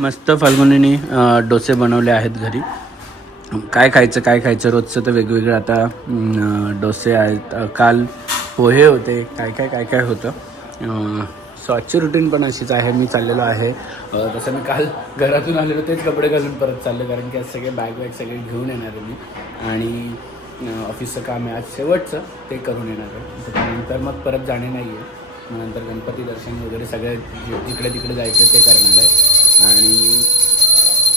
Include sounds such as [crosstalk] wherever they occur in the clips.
मस्त फाल्गुनीने डोसे बनवले आहेत घरी. काय खायचं काय खायचं? रोजचं तर वेगवेगळं. आता डोसे आहेत. काल पोहे होते. काय काय काय काय होतं? अं, सो आजची रुटीन पण अशीच आहे. मी चाललेलो आहे. तसं मी काल घरातून आलेलो तेच कपडे घालून परत चाललो. कारण की आज सगळे बॅग वॅग सगळे घेऊन येणार आहे मी. आणि ऑफिसचं काम आहे. आज शेवटचं. ते करून येणार आहे. त्याच्यानंतर मग परत जाणे नाही आहे मग नंतर गणपती दर्शन वगैरे सगळं जे- जिकडे तिकडे जायचं ते करणार आहे. आणि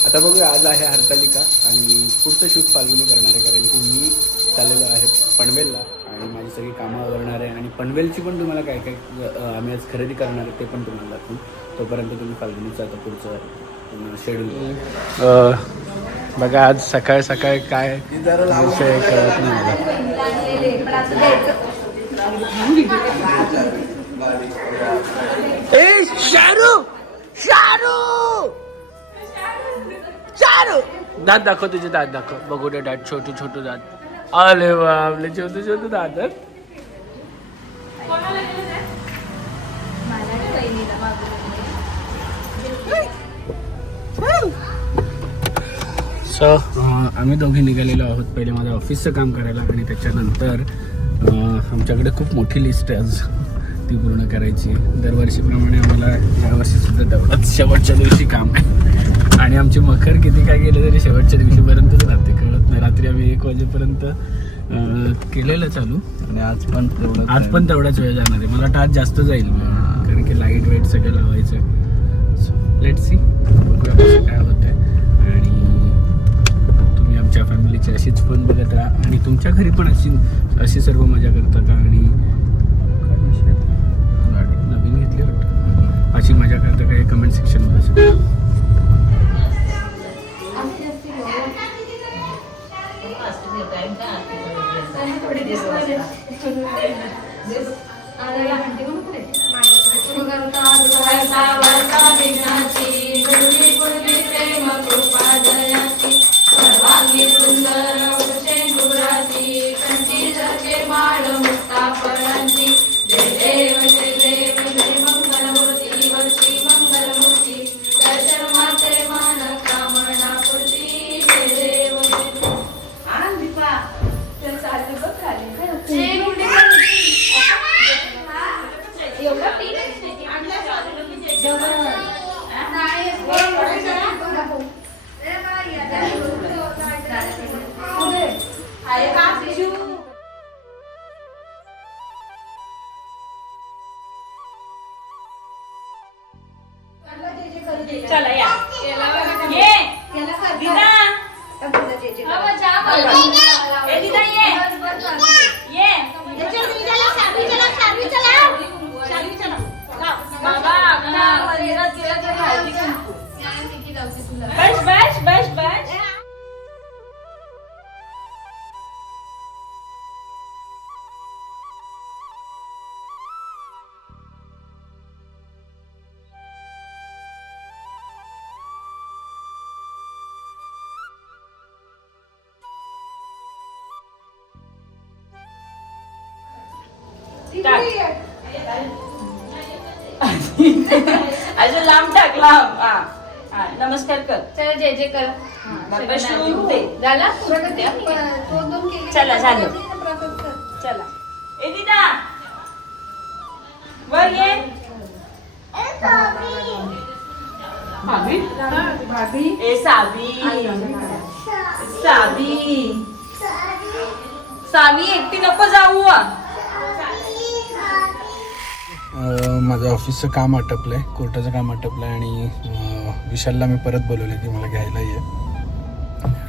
आता बघूया आज आहे हरतालिका आणि पुढचं शूट फाल्गुनी करणार आहे कारण की मी चाललेलो आहे पनवेलला आणि माझी सगळी कामं आवरणार आहे. आणि पनवेलची पण तुम्हाला काय काय आम्ही आज खरेदी करणार आहे ते पण तुम्हाला दाखवून तोपर्यंत तुम्ही फाल्गुनीचं आता पुढचं शेड्यूल बघा. आज सकाळ सकाळ काय विषय कळत नाही मला. ए दात दाखव तुझे दात दाखव. बघू दे दात छोटू छोटू दात. आले बापले छोटू छोटू दात. सो आम्ही दोघे निघालेलो आहोत पहिले माझं ऑफिसचं काम करायला आणि त्याच्यानंतर आमच्याकडे खूप मोठी लिस्ट आहे आज ती पूर्ण करायची. आहे. दरवर्षीप्रमाणे आम्हाला यावर्षी सुद्धा तेवढंच शेवटच्या दिवशी काम आहे. आणि आमची मखर किती काय गेलं तरी शेवटच्या दिवशीपर्यंतच राहते. कळत नाही. रात्री आम्ही एक वाजेपर्यंत केलेलं चालू. आणि आज पण तेवढं आज पण तेवढाच वेळ जाणार आहे. मला वाटतं आज जास्त जाईल. कारण की लाइट वेट सगळं लावायचं. लेट सी बघूया कसं काय होतंय. आणि तुम्ही आमच्या फॅमिलीची अशीच पण बघत राहा. आणि तुमच्या घरी पण अशी अशी सर्व मजा करता का? आणि अशी मजा करता काही हे कमेंट सेक्शनमध्ये सांगा बस बस बस बस टाक. अजून लांब टाक लांब हा हा, नमस्कार कर. चला जय जय कर. बाबा शिवून दे. झाला? चला, झालं. चला. ए दीदा वर ये. भाभी. ए साबी साबी साबी एकटी नको जाऊ. माझं ऑफिसचं काम आटपलं आहे कोर्टाचं काम आटपलं आहे आणि विशालला मी परत बोलवलं की मला घ्यायला ये.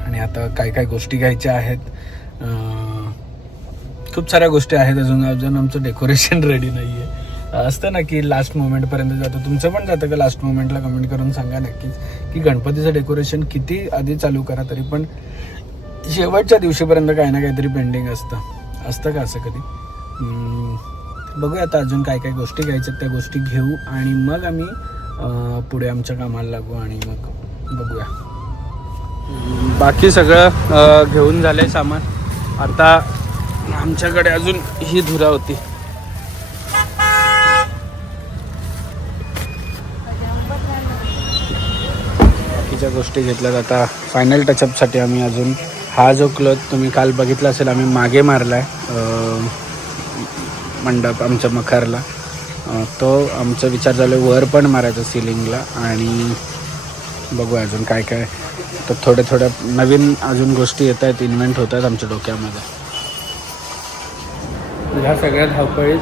आणि आता काय काय गोष्टी घ्यायच्या आहेत खूप साऱ्या गोष्टी आहेत अजून अजून आमचं डेकोरेशन रेडी नाही आहे असतं ना की लास्ट मोमेंटपर्यंत जातं. तुमचं पण जातं का लास्ट मोमेंटला कमेंट करून सांगा नक्कीच. की गणपतीचं डेकोरेशन किती आधी चालू करा तरी पण शेवटच्या दिवशीपर्यंत काही ना काहीतरी पेंडिंग असतं. असतं का असं कधी? बघूया आता अजून काय काय गोष्टी घ्यायच्यात त्या गोष्टी घेऊ आणि मग आम्ही पुढे आमच्या कामाला लागू आणि मग बघूया. बाकी सगळं घेऊन घेऊन झालंय सामान. आता आमच्याकडे अजून ही धुरा होती. बाकीच्या गोष्टी घेतल्यात आता. फायनल टचअपसाठी आम्ही अजून. हा जो क्लोथ तुम्ही काल बघितला असेल आम्ही मागे मारलाय. आहे मंडप आमच्या मखारला. तो आमचा विचार झाला वर पण मारायचा सिलिंगला आणि बघू अजून काय काय. तर थोड्या थोड्या नवीन अजून गोष्टी येत आहेत इन्व्हेंट होत आहेत आमच्या डोक्यामध्ये. ह्या सगळ्या धावपळीत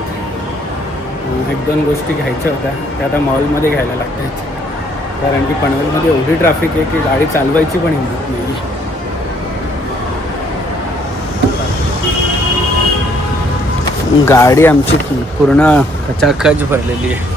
एक दोन गोष्टी घ्यायच्या होत्या. त्या आता मॉलमध्ये घ्यायला लागतात कारण की पनवेलमध्ये एवढी ट्रॅफिक आहे की गाडी चालवायची पण हिंमत नाही गाडी आमची पूर्ण खचाखच भरलेली आहे.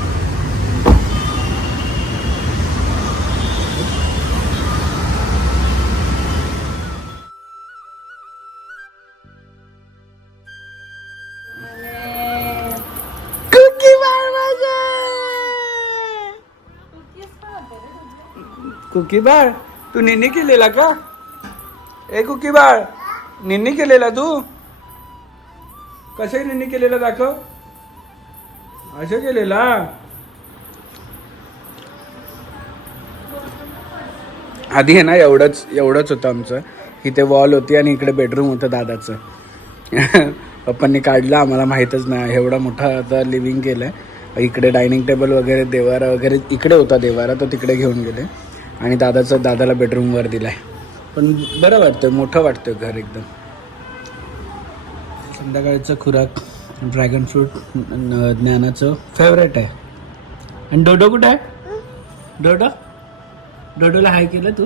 कुकी बाळ तू निन्नी केलेला का? ए कुकी बाळ निन्नी केलेला तू? कसं निन्नी केलेला दाखव. असं केलेला? आधी आहे ना एवढंच एवढंच होतं आमचं. इथे वॉल होती आणि इकडे बेडरूम होतं दादाचं. [laughs] पप्पांनी काढलं आम्हाला माहीतच नाही. एवढा मोठा आता लिव्हिंग केलं आहे इकडे डायनिंग टेबल वगैरे देवारा वगैरे इकडे होता देवारा तो तिकडे घेऊन गेले. आणि दादाचं दादाला बेडरूमवर दिला आहे पण बरं वाटतं मोठं वाटतं घर एकदम. संध्याकाळचं खुराक ड्रॅगन फ्रूट ज्ञानाचं फेवरेट आहे. आणि डोडो कुठं आहे? डोडो? डोडोला हाय केलं तू.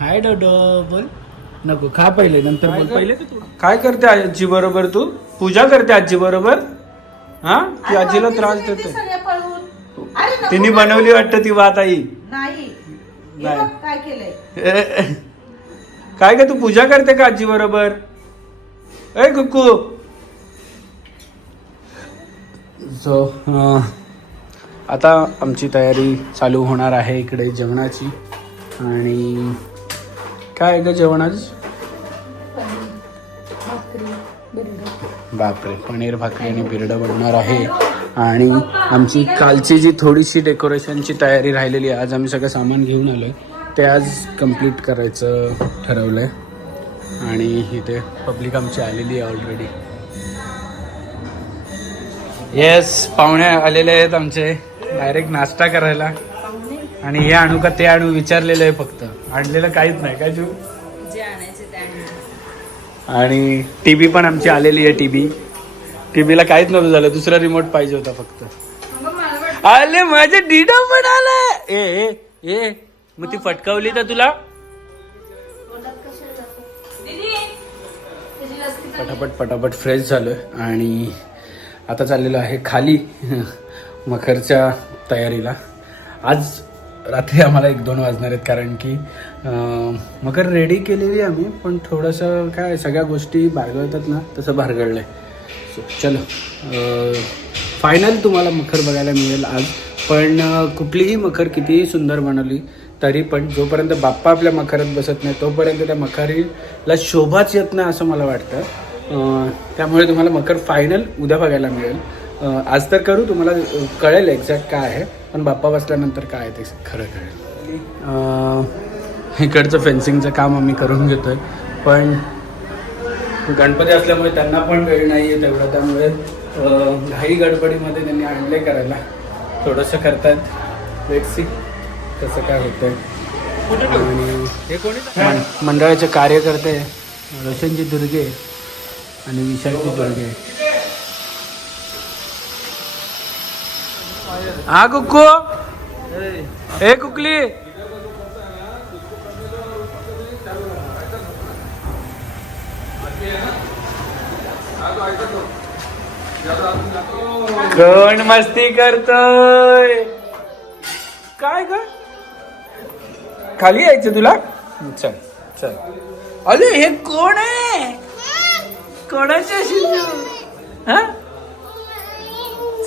हाय डोडो बोल. नको खा पहिले नंतर बोल. पहिले काय करते आजी बरोबर तू? पूजा करते आजी बरोबर? हा? ती आजीला त्रास देते. तिने बनवली वाटतं ती वात आई. नाही. हे काय केलंय. ए, [laughs] काय का तू पूजा करते का आजी बरोबर? ए कुक्कू सो आता आमची तयारी चालू होणार आहे इकडे जेवणाची. आणि काय आहे ग जेवणाच? बापरे पनीर भाकरी आणि बिरडं बनणार आहे. आणि आमची कालची जी थोडीशी डेकोरेशनची तयारी राहिलेली आहे आज आम्ही सगळं सामान घेऊन आलो आहे ते आज कंप्लीट करायचं ठरवलं आहे आणि इथे पब्लिक आमची आलेली आहे ऑलरेडी येस पाहुणे आलेले आहेत आमचे. डायरेक्ट नाश्ता करायला. आणि हे आणू का ते आणू विचारलेलं आहे फक्त. आणलेलं काहीच नाही काय जे. आणि. टी व्ही पण आमची आलेली आहे टी व्ही टी व्हीला काहीच नव्हतं झालं. दुसरा रिमोट पाहिजे होता फक्त. आले माझे डिडो पण आलं ए ए ए. मग ती फटकावली तर तुला? पटापट पटापट फ्रेश झालोय. आणि आता चाललेलो आहे खाली [laughs] मखरच्या तयारीला. आज रात्री आम्हाला एक दोन वाजणार आहेत कारण की मकर रेडी केलेली आम्ही पण थोडंसं काय सगळ्या गोष्टी बारगळतात ना तसं बारगळलं आहे सो चलो फायनल तुम्हाला मखर बघायला मिळेल आज. पण कुठलीही मखर कितीही सुंदर बनवली तरी पण जोपर्यंत बाप्पा आपल्या मखरात बसत नाही तोपर्यंत त्या मखारीला शोभाच येत नाही असं मला वाटतं. त्यामुळे तुम्हाला मकर फायनल उद्या बघायला मिळेल. आज तर करू तुम्हाला कळेल एक्झॅक्ट काय आहे पण बाप्पा बसल्यानंतर काय आहे ते खरं कळेल. इकडचं फेन्सिंगचं काम आम्ही करून घेतोय पण गणपती असल्यामुळे त्यांना पण वेळ नाही आहे तेवढा त्यामुळे घाई गडबडीमध्ये त्यांनी आणले करायला थोडंसं करतात लेट सी कसं काय होतंय. आणि मं- मंडळाचे कार्यकर्ते रोशनजी दुर्गे आणि विशालजी दुर्गे हा कुक्कू ए कुकली. कोण मस्ती करतोय? काय ग? खाली यायचं तुला? चल चल. अरे हे कोण आहे? कोणाच्या शिंदू हा?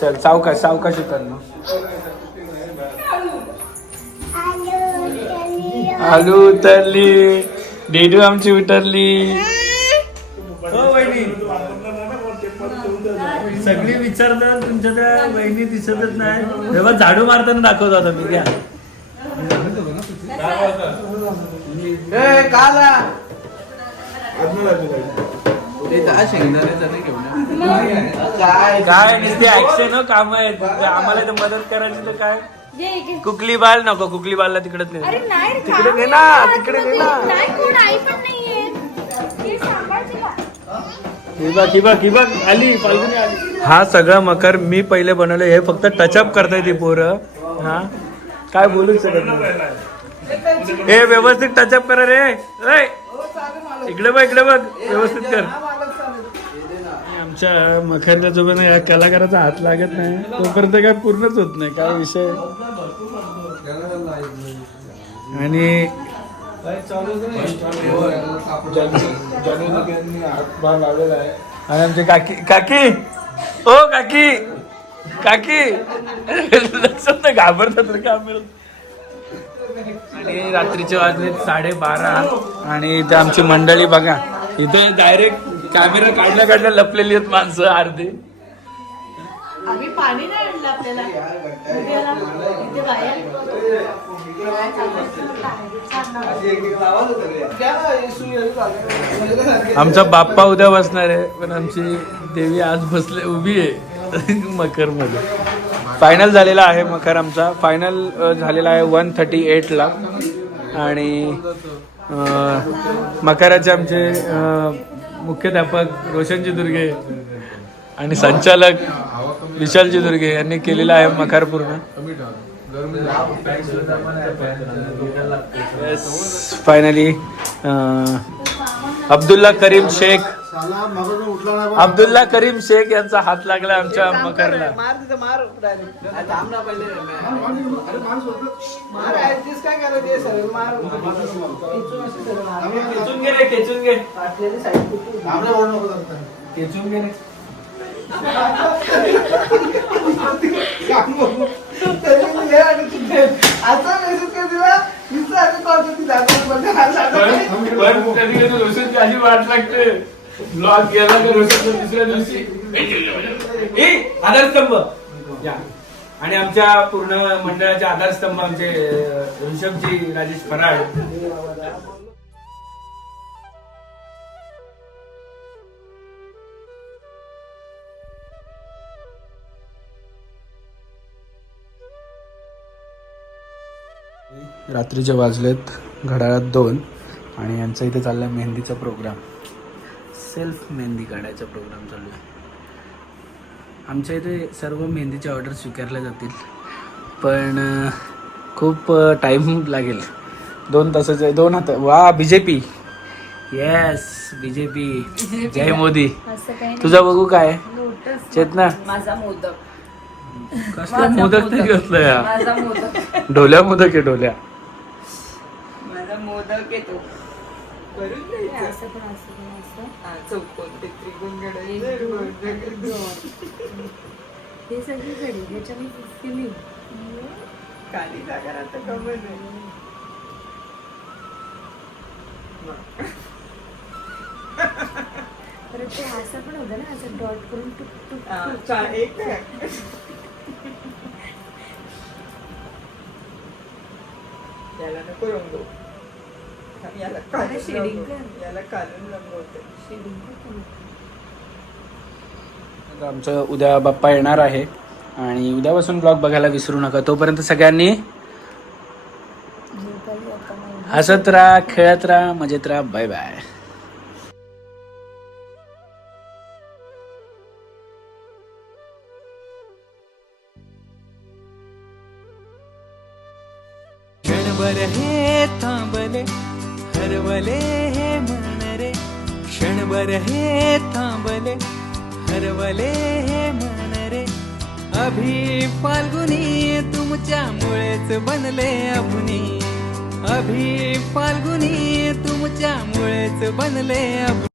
चल सावकाश सावकाश उतर मग. आलू उतरली. डेडू आमची उतरली. हो सगळी विचारतात तुमच्या त्या बहिणी दिसतच नाही. तेव्हा झाडू मारताना दाखवत होता मी घ्या. काय? नुसते ऍक्शन काम आहेत. आम्हाला तर मदत करायची तर काय? कुकली बाल नको कुकली बालला तिकडच अरे नाही तिकडे काम ने तिकडे ने तिला. ही ही ही आली आली. हा सगळा मकर मी पहिले बनवलं हे फक्त टचअप करताय ती पोरं. हा? काय बोलूच शकत नाही. हे व्यवस्थित टचअप करा रे. ऐ, इकडे बघ इकडे बघ. व्यवस्थित कर. आमच्या मखरच्या जोपर्यंत या कलाकाराचा हात लागत नाही. तोपर्यंत काय पूर्णच होत नाही काय विषय? आणि आणि आमची काकी काकी! ओ काकी! काकी! लक्षात घाबरतात रे का मिळून आणि रात्रीचे वाजले साडेबारा. आणि इथे आमची मंडळी बघा इथे डायरेक्ट कॅमेरा काढल्या काढल्या लपलेली आहेत माणसं अर्धे. आम्ही पाणी नाही आणलं आपल्याला. उद्याला इथे बाहेर. आमचा बाप्पा उद्या बसणार आहे पण आमची देवी आज बसले उभी आहे. मकरमध्ये फायनल झालेला आहे मकर आमचा. फायनल झालेला आहे वन थर्टी एटला आणि अं, मकराचे आमचे अं, मुख्याध्यापक रोशनजी दुर्गे आणि संचालक विशालजी दुर्गे यांनी केलेला आहे मखार पूर्ण. फायनली अब्दुल्ला करीम शेख अब्दुल्ला करीम शेख यांचा हात लागला आमच्या मकरला. मार तिथं मार. direct. अरे थांब ना पहिले अरे मार ऍडजस्ट काय करायचं सर मार. खेचून मार. खेचून होते. आता दिला, करते, हा. पण कधी रोशनची अशी वाट लागते. ब्लॉग गेला तर दुसऱ्या दिवशी? ए, आधारस्तंभ. या. आणि आमच्या पूर्ण मंडळाचे आधारस्तंभ आमचे ऋषभजी राजेश फराड रात्रीचे वाजलेत घड्याळात दोन आणि यांचा इथे चालला मेहंदीचा प्रोग्राम सेल्फ मेहंदी काढायचा प्रोग्राम चालू आहे. आमच्या इथे सर्व मेहंदीचे ऑर्डर स्वीकारल्या जातील. पण खूप टाईम लागेल. दोन तासाचे दोन हात वा B J P S B J P जय मोदी. तुझा बघू काय? चेतना. माझा मोदक. कसला मोदक नाही घेतलं या? ढोल्या मोदक. आहे ढोल्या माझा मोदक येतो करून. असं पण असं पण असं हा, चौकोन ते त्रिकोण. हे सगळी घडी मी केली खाली जागा राहतं कमल आहे. परत ते असं पण होतं ना असं डॉट करून टुक टुक हा, टुक. एक आहे. [laughs] याला नको रंगवू. याला काढून रंगवू. याला काढून रंगवते आमचं उद्या बाप्पा येणार आहे. आणि उद्यापासून ब्लॉग बघायला विसरू नका. तोपर्यंत सगळ्यांनी. हसत राहा खेळत राहा मजेत राहा. बाय बाय क्षणभर हे थांबले हरवले हे मन रे क्षणभर हे थांबले. हरवले हे मन रे अभि फाल्गुनी तुमच्यामुळेच बनले अभुनी. अभि फाल्गुनी तुमच्यामुळेच बनले अभु